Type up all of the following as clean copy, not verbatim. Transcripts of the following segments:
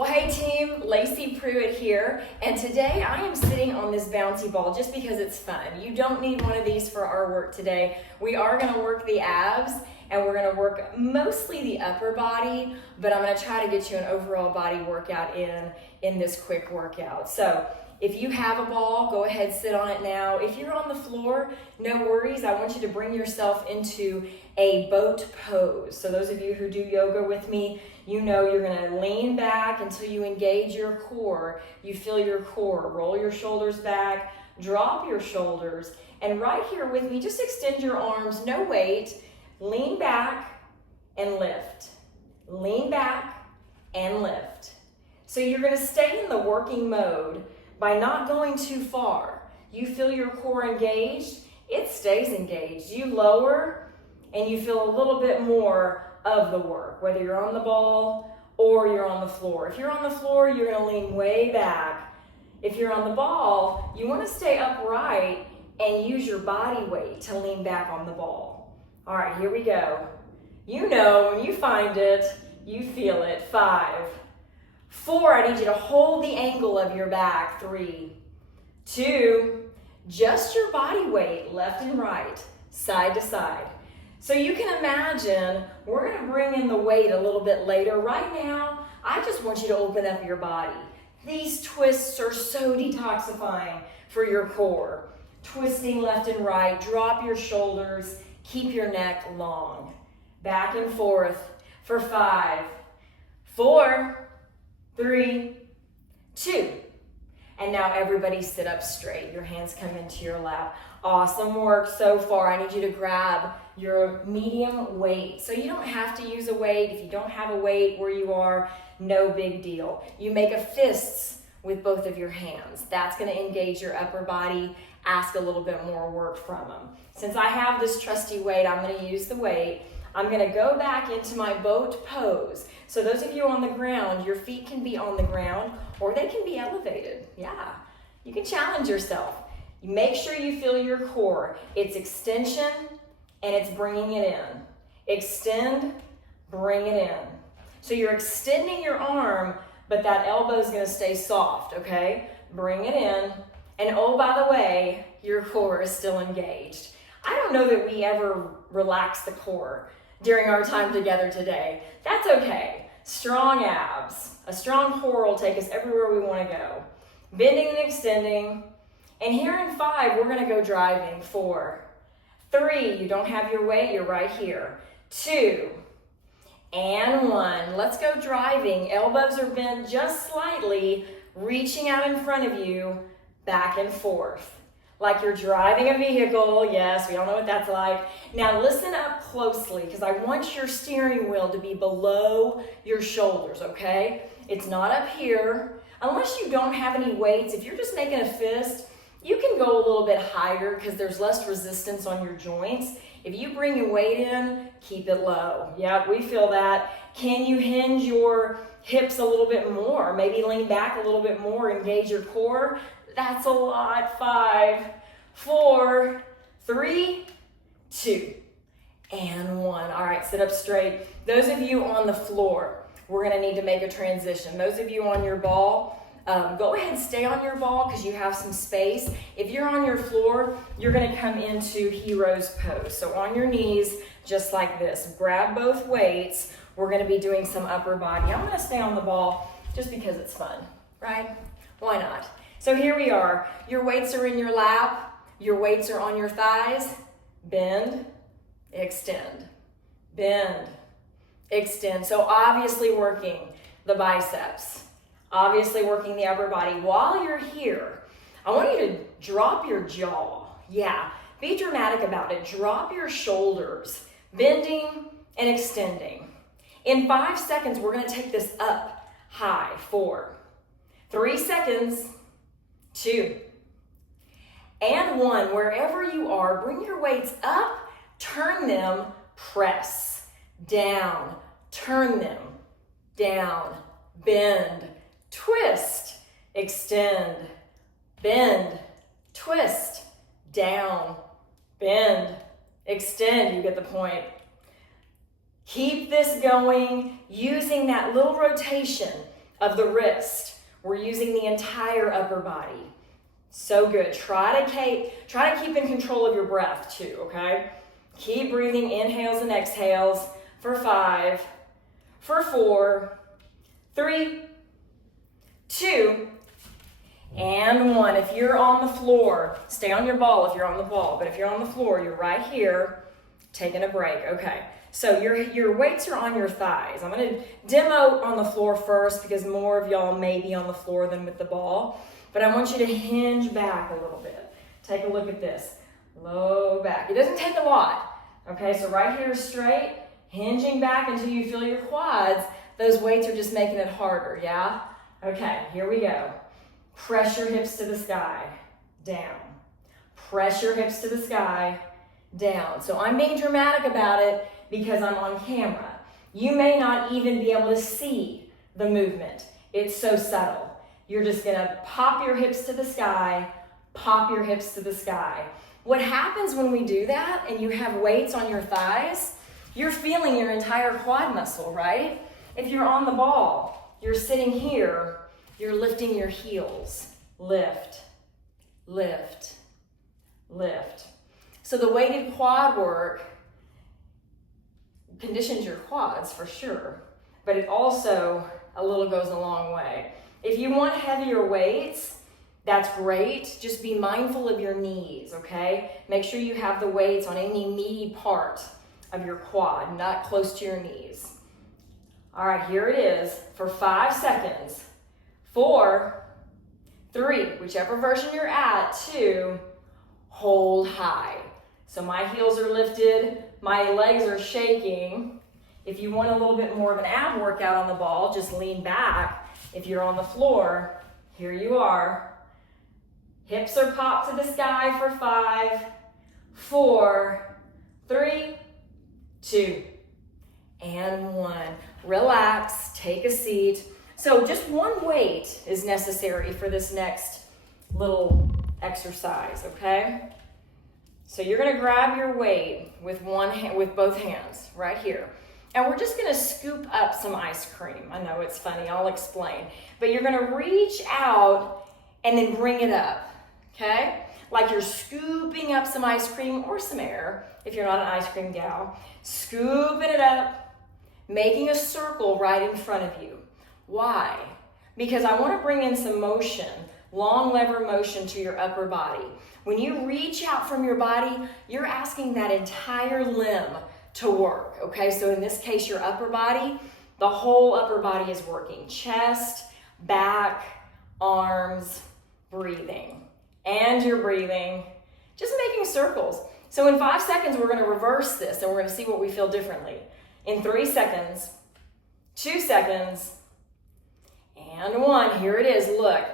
Well, hey team, Lacey Pruitt here, and today I am sitting on this bouncy ball just because it's fun. You don't need one of these for our work today. We are going to work the abs, and we're going to work mostly the upper body, but I'm going to try to get you an overall body workout in this quick workout. So if you have a ball, go ahead, sit on it now. If you're on the floor, no worries. I want you to bring yourself into a boat pose. So those of you who do yoga with me, you know you're gonna lean back until you engage your core. You feel your core. Roll your shoulders back, drop your shoulders, and right here with me, just extend your arms, no weight. Lean back and lift. Lean back and lift. So you're gonna stay in the working mode by not going too far. You feel your core engaged, it stays engaged. You lower and you feel a little bit more of the work, whether you're on the ball or you're on the floor. If you're on the floor, you're gonna lean way back. If you're on the ball, you wanna stay upright and use your body weight to lean back on the ball. All right, here we go. You know, when you find it, you feel it. 5, 4, I need you to hold the angle of your back. 3, 2, just your body weight, left and right, side to side. So you can imagine, we're gonna bring in the weight a little bit later. Right now, I just want you to open up your body. These twists are so detoxifying for your core. Twisting left and right, drop your shoulders, keep your neck long. Back and forth for 5, 4, 3, 2. And now everybody sit up straight. Your hands come into your lap. Awesome work so far. I need you to grab your medium weight. So you don't have to use a weight. If you don't have a weight where you are, no big deal. You make a fists with both of your hands. That's gonna engage your upper body, ask a little bit more work from them. Since I have this trusty weight, I'm gonna use the weight. I'm gonna go back into my boat pose. So those of you on the ground, your feet can be on the ground or they can be elevated. Yeah, you can challenge yourself. You make sure you feel your core. It's extension and it's bringing it in. Extend, bring it in. So you're extending your arm, but that elbow is gonna stay soft, okay? Bring it in. And oh, by the way, your core is still engaged. I don't know that we ever relax the core during our time together today. That's okay. Strong abs. A strong core will take us everywhere we want to go. Bending and extending. And here in 5, we're going to go driving. 4, 3, you don't have your weight, you're right here. 2, and 1. Let's go driving. Elbows are bent just slightly, reaching out in front of you, back and forth. Like you're driving a vehicle. Yes, we all know what that's like. Now listen up closely because I want your steering wheel to be below your shoulders, okay? It's not up here. Unless you don't have any weights, if you're just making a fist, you can go a little bit higher because there's less resistance on your joints. If you bring your weight in, keep it low. Yeah, we feel that. Can you hinge your hips a little bit more? Maybe lean back a little bit more, engage your core. That's a lot. 5, 4, 3, 2, and 1. All right, sit up straight. Those of you on the floor, we're gonna need to make a transition. Those of you on your ball, go ahead and stay on your ball because you have some space. If you're on your floor, you're gonna come into hero's pose. So on your knees, just like this. Grab both weights. We're gonna be doing some upper body. I'm gonna stay on the ball just because it's fun, right? Why not? So here we are. Your weights are in your lap. Your weights are on your thighs. Bend, extend, bend, extend. So obviously working the biceps, obviously working the upper body. While you're here, I want you to drop your jaw. Yeah, be dramatic about it. Drop your shoulders, bending and extending. In 5 seconds, we're gonna take this up high. 4, 3 seconds, 2, and 1. Wherever you are, bring your weights up, turn them, press, down, turn them, down, bend, twist, extend, bend, twist, down, bend, extend. You get the point. Keep this going using that little rotation of the wrist. We're using the entire upper body. So good. Try to keep in control of your breath too, okay? Keep breathing, inhales and exhales for 5, for 4, 3, 2, and 1. If you're on the floor, stay on your ball if you're on the ball, but if you're on the floor, you're right here, taking a break. Okay, so your weights are on your thighs. I'm gonna demo on the floor first because more of y'all may be on the floor than with the ball, but I want you to hinge back a little bit. Take a look at this, low back. It doesn't take a lot. Okay, so right here straight, hinging back until you feel your quads. Those weights are just making it harder, yeah? Okay, here we go. Press your hips to the sky, down. Press your hips to the sky, down. So I'm being dramatic about it because I'm on camera. You may not even be able to see the movement. It's so subtle. You're just gonna pop your hips to the sky, pop your hips to the sky. What happens when we do that and you have weights on your thighs, you're feeling your entire quad muscle, right? If you're on the ball, you're sitting here, you're lifting your heels. Lift, lift, lift. So the weighted quad work conditions your quads for sure, but it also a little goes a long way. If you want heavier weights, that's great. Just be mindful of your knees, okay? Make sure you have the weights on any meaty part of your quad, not close to your knees. All right, here it is for 5 seconds. 4, 3, whichever version you're at, 2, hold high. So my heels are lifted, my legs are shaking. If you want a little bit more of an ab workout on the ball, just lean back. If you're on the floor, here you are. Hips are popped to the sky for 5, 4, 3, 2, and 1. Relax, take a seat. So just one weight is necessary for this next little exercise, okay? So you're gonna grab your weight with one hand, with both hands, right here. And we're just gonna scoop up some ice cream. I know it's funny, I'll explain. But you're gonna reach out and then bring it up. Okay? Like you're scooping up some ice cream or some air, if you're not an ice cream gal. Scooping it up, making a circle right in front of you. Why? Because I want to bring in some motion, long lever motion to your upper body. When you reach out from your body, you're asking that entire limb to work, okay? So in this case, your upper body, the whole upper body is working. Chest, back, arms, breathing. And you're breathing, just making circles. So in 5 seconds, we're gonna reverse this and we're gonna see what we feel differently. In 3 seconds, 2 seconds, and 1. Here it is, look,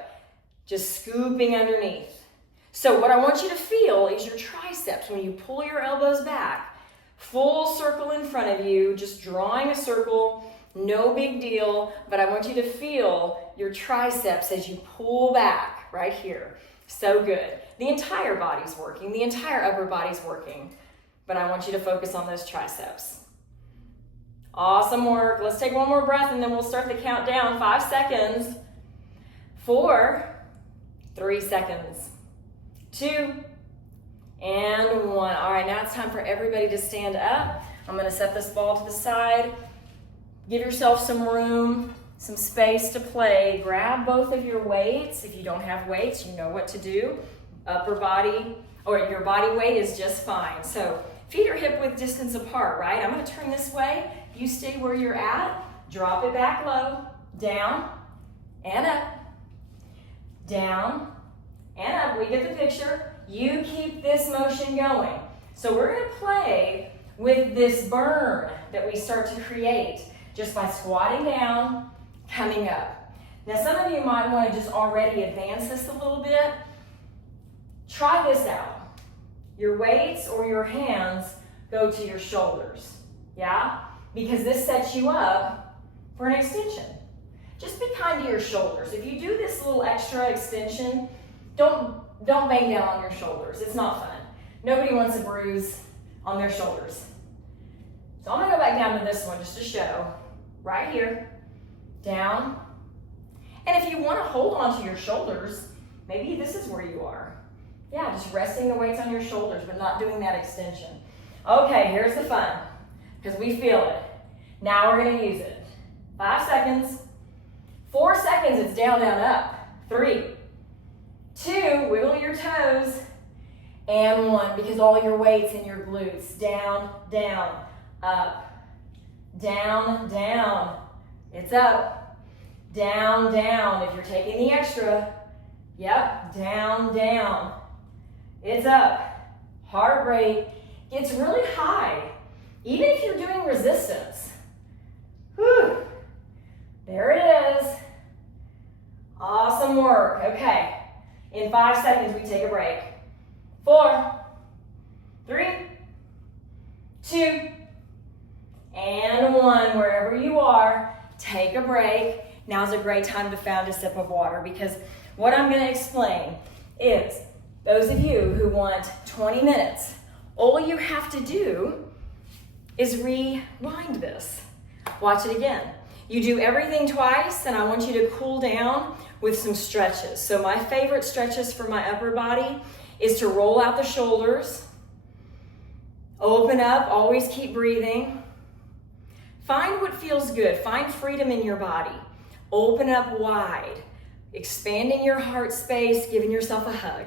just scooping underneath. So what I want you to feel is your triceps when you pull your elbows back. Full circle in front of you, just drawing a circle, no big deal, but I want you to feel your triceps as you pull back right here. So good. The entire body's working, the entire upper body's working, but I want you to focus on those triceps. Awesome work. Let's take one more breath and then we'll start the countdown. 5 seconds. 4, 3 seconds, 2, and 1. All right, now it's time for everybody to stand up. I'm gonna set this ball to the side. Give yourself some room, some space to play. Grab both of your weights. If you don't have weights, you know what to do. Upper body, or your body weight is just fine. So feet are hip width distance apart, right? I'm gonna turn this way. You stay where you're at. Drop it back low, down, and up. Down, and up. We get the picture. You keep this motion going. So we're gonna play with this burn that we start to create just by squatting down, coming up. Now some of you might want to just already advance this a little bit. Try this out. Your weights or your hands go to your shoulders, yeah? Because this sets you up for an extension. Just be kind to your shoulders. If you do this little extra extension, don't bang down on your shoulders. It's not fun. Nobody wants a bruise on their shoulders. So I'm gonna go back down to this one just to show. Right here, down, And if you want to hold on to your shoulders, maybe this is where you are. Yeah, just resting the weights on your shoulders, but not doing that extension. Okay, here's the fun, because we feel it. Now we're going to use it. 5 seconds. 4 seconds, it's down, down, up. 3, 2, wiggle your toes. And 1, because all your weight's in your glutes. Down, down, up. Down, down. It's up. Down, down. If you're taking the extra, yep, down, down. It's up. Heart rate gets really high, even if you're doing resistance. Whew. There it is. Awesome work. Okay. In 5 seconds, we take a break. 4, 3, 2, and 1. Wherever you are, take a break. Now's a great time to find a sip of water, because what I'm going to explain is those of you who want 20 minutes, all you have to do is rewind this. Watch it again. You do everything twice, and I want you to cool down with some stretches. So my favorite stretches for my upper body is to roll out the shoulders, open up, always keep breathing. Find what feels good. Find freedom in your body. Open up wide, expanding your heart space, giving yourself a hug.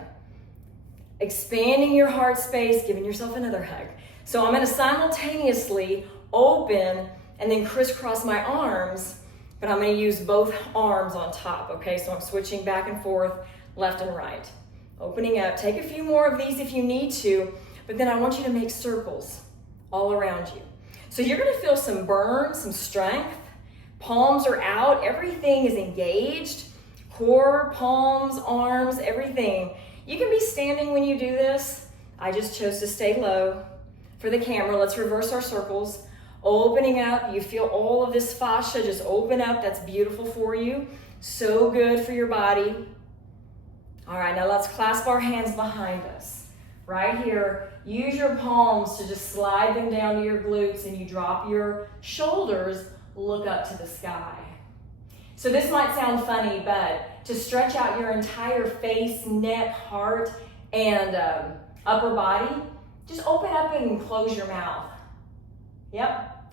Expanding your heart space, giving yourself another hug. So I'm going to simultaneously open and then crisscross my arms, but I'm going to use both arms on top, okay? So I'm switching back and forth, left and right. Opening up. Take a few more of these if you need to, but then I want you to make circles all around you. So you're going to feel some burn, some strength. Palms are out. Everything is engaged. Core, palms, arms, everything. You can be standing when you do this. I just chose to stay low. For the camera, let's reverse our circles. Opening up. You feel all of this fascia just open up. That's beautiful for you. So good for your body. All right, now let's clasp our hands behind us. Right here, use your palms to just slide them down to your glutes, and you drop your shoulders, look up to the sky. So this might sound funny, but to stretch out your entire face, neck, heart, and upper body, just open up and close your mouth. Yep.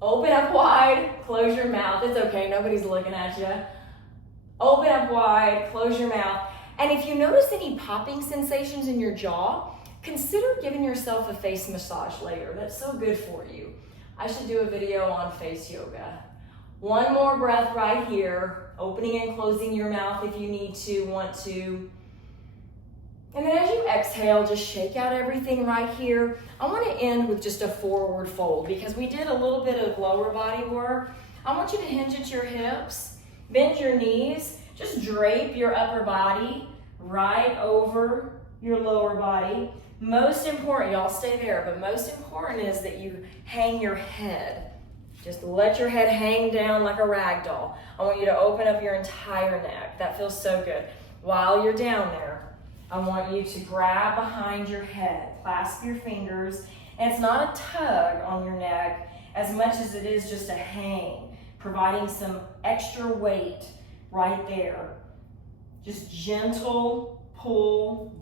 Open up wide, close your mouth. It's okay, nobody's looking at you. Open up wide, close your mouth. And if you notice any popping sensations in your jaw, consider giving yourself a face massage later. That's so good for you. I should do a video on face yoga. One more breath right here, opening and closing your mouth if you need to, want to. And then as you exhale, just shake out everything right here. I want to end with just a forward fold, because we did a little bit of lower body work. I want you to hinge at your hips. Bend your knees, just drape your upper body right over your lower body. Most important, y'all stay there, but most important is that you hang your head. Just let your head hang down like a rag doll. I want you to open up your entire neck. That feels so good. While you're down there, I want you to grab behind your head, clasp your fingers, and it's not a tug on your neck as much as it is just a hang, providing some extra weight right there. Just gentle pull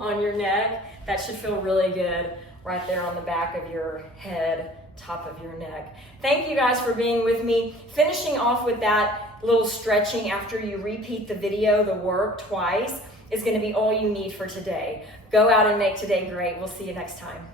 on your neck. That should feel really good right there on the back of your head, top of your neck. Thank you guys for being with me. Finishing off with that little stretching after you repeat the video, the work twice, is going to be all you need for today. Go out and make today great. We'll see you next time.